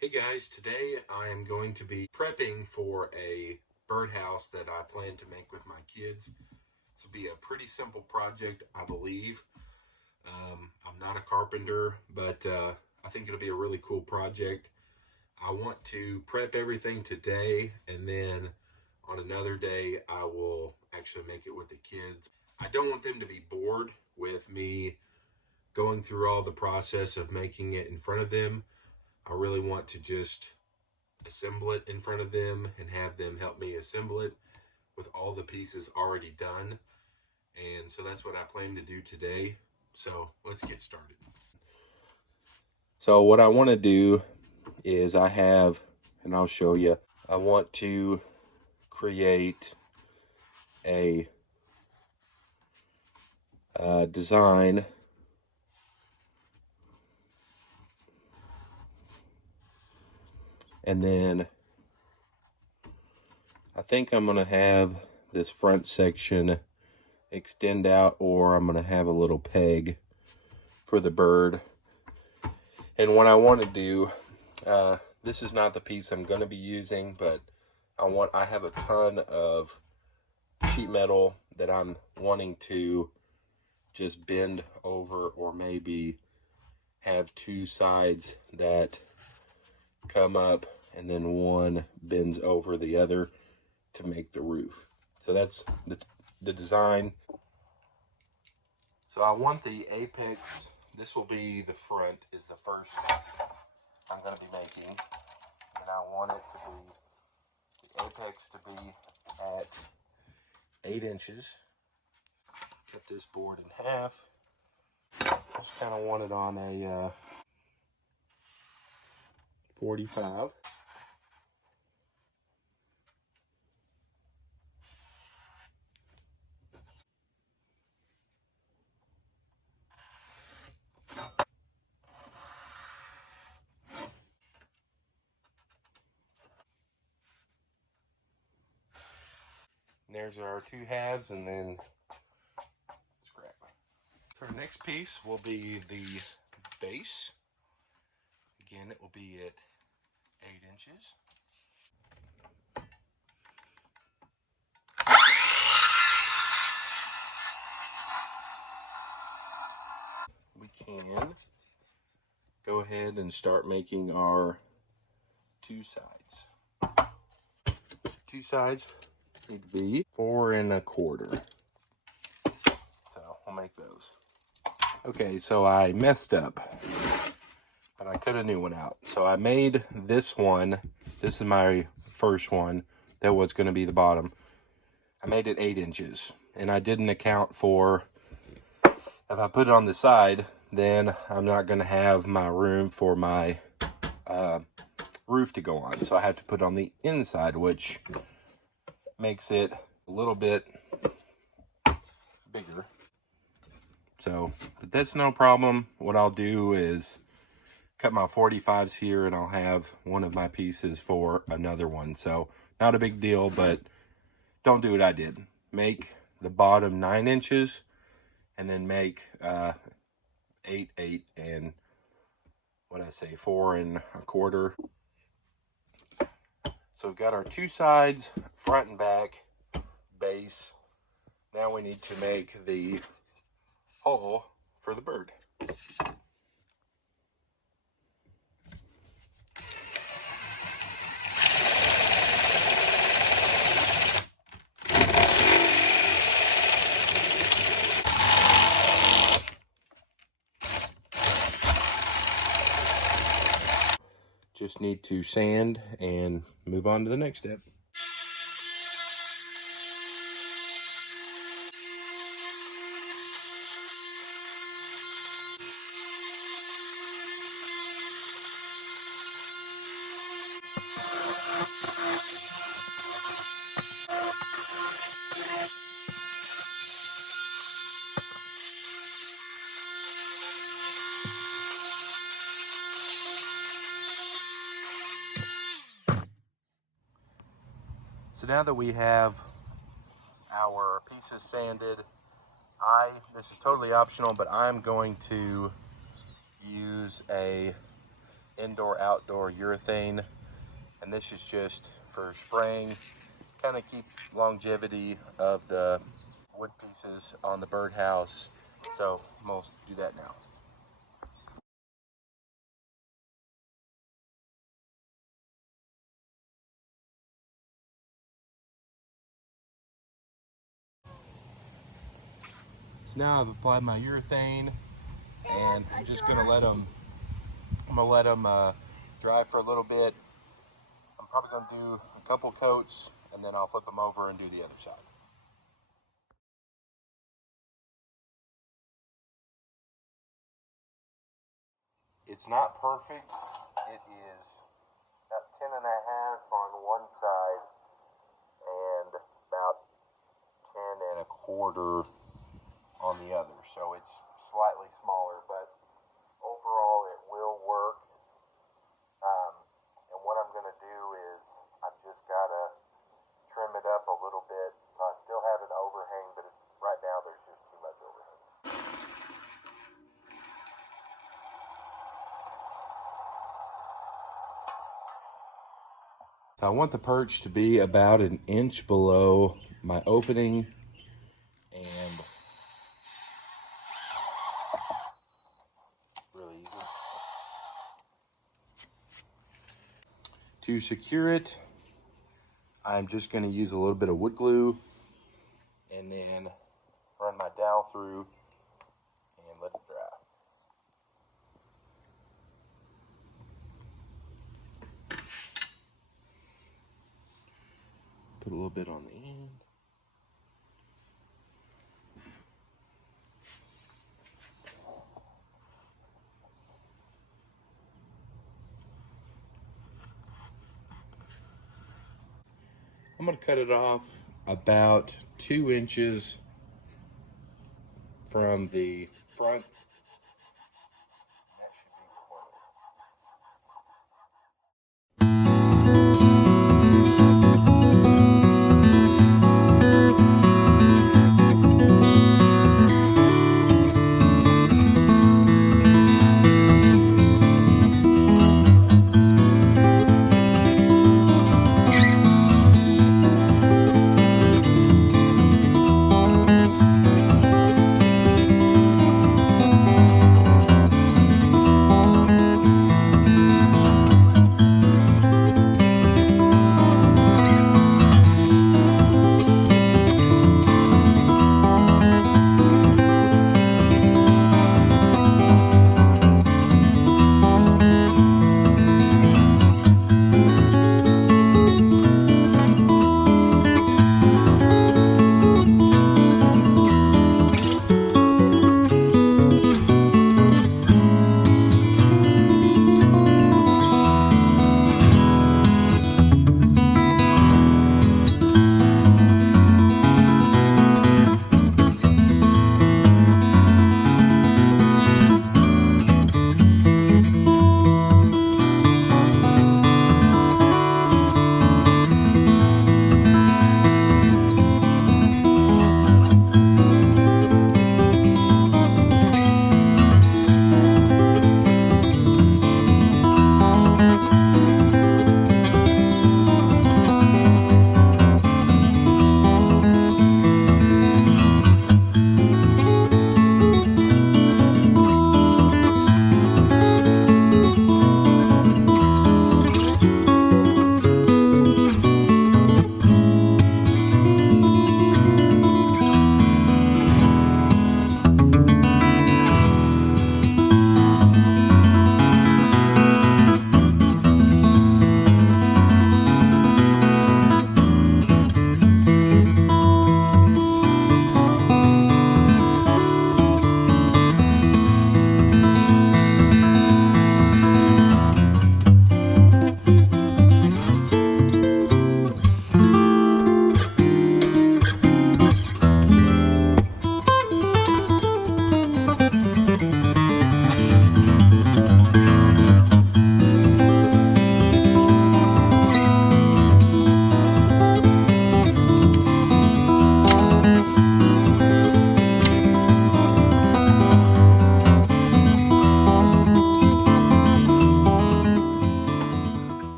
Hey guys, today I am going to be prepping for a birdhouse that I plan to make with my kids. This will be a pretty simple project, I believe. I'm not a carpenter, but I think it'll be a really cool project. I want to prep everything today, and then on another day I will actually make it with the kids. I don't want them to be bored with me going through all the process of making it in front of them. I really want to just assemble it in front of them and have them help me assemble it with all the pieces already done. And so that's what I plan to do today. So let's get started. So what I want to do is and I'll show you, I want to create a design and then I think I'm going to have this front section extend out, or I'm going to have a little peg for the bird. And what I want to do, this is not the piece I'm going to be using, but I have a ton of sheet metal that I'm wanting to just bend over, or maybe have two sides that come up and then one bends over the other to make the roof. So that's the design. So I want the apex, this will be the front, is the first I'm going to be making. And I want it to be, the apex to be at 8 inches. Cut this board in half. Just kind of want it on a 45. And there's our two halves, and then scrap. Our next piece will be the base. Again, it will be at 8 inches. We can go ahead and start making our two sides. Two sides need to be 4 1/4. So we'll make those. Okay, so I messed up, but I cut a new one out. So I made this one. This is my first one that was going to be the bottom. I made it 8 inches, and I didn't account for, if I put it on the side, then I'm not going to have my room for my roof to go on. So I have to put it on the inside, which makes it a little bit bigger. So, but that's no problem. What I'll do is cut my 45s here, and I'll have one of my pieces for another one. So not a big deal, but don't do what I did. Make the bottom 9 inches, and then make 8, 8, and what I say, 4 1/4. So we've got our two sides, front and back, base. Now we need to make the hole for the bird. Just need to sand and move on to the next step. So now that we have our pieces sanded, this is totally optional, but I'm going to use a indoor-outdoor urethane, and this is just for spraying, kind of keep longevity of the wood pieces on the birdhouse. So I'm going to do that now. So now I've applied my urethane, and I'm just going to let them dry for a little bit. I'm probably going to do a couple coats, and then I'll flip them over and do the other side. It's not perfect. It is about 10 and a half on one side and about 10 and a quarter on the other. So it's slightly smaller, but overall it will work. And what I'm going to do is I've just got to trim it up a little bit. So I still have an overhang, but right now there's just too much overhang. So I want the perch to be about an inch below my opening, and really easy. To secure it, I'm just going to use a little bit of wood glue and then run my dowel through and let it dry. Put a little bit on the end. I'm going to cut it off about 2 inches from the front. That should be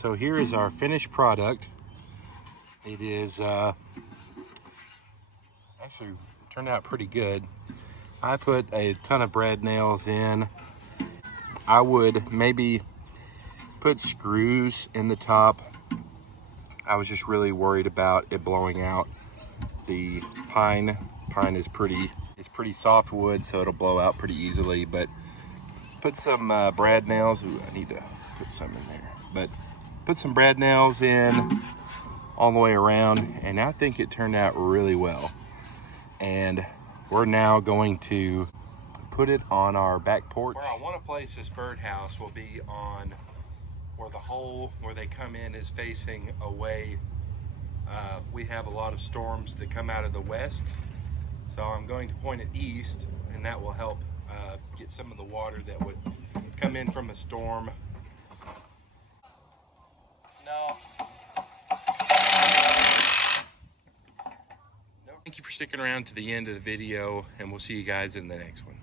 So here is our finished product. It is actually turned out pretty good. I put a ton of brad nails in. I would maybe put screws in the top. I was just really worried about it blowing out. The pine is pretty soft wood, so it'll blow out pretty easily, but put some brad nails. Ooh, I need to put some in there, but put some brad nails in all the way around, and I think it turned out really well. And we're now going to put it on our back porch. Where I want to place this birdhouse will be on where the hole where they come in is facing away. We have a lot of storms that come out of the west, so I'm going to point it east, and that will help get some of the water that would come in from a storm. No. Thank you for sticking around to the end of the video, and we'll see you guys in the next one.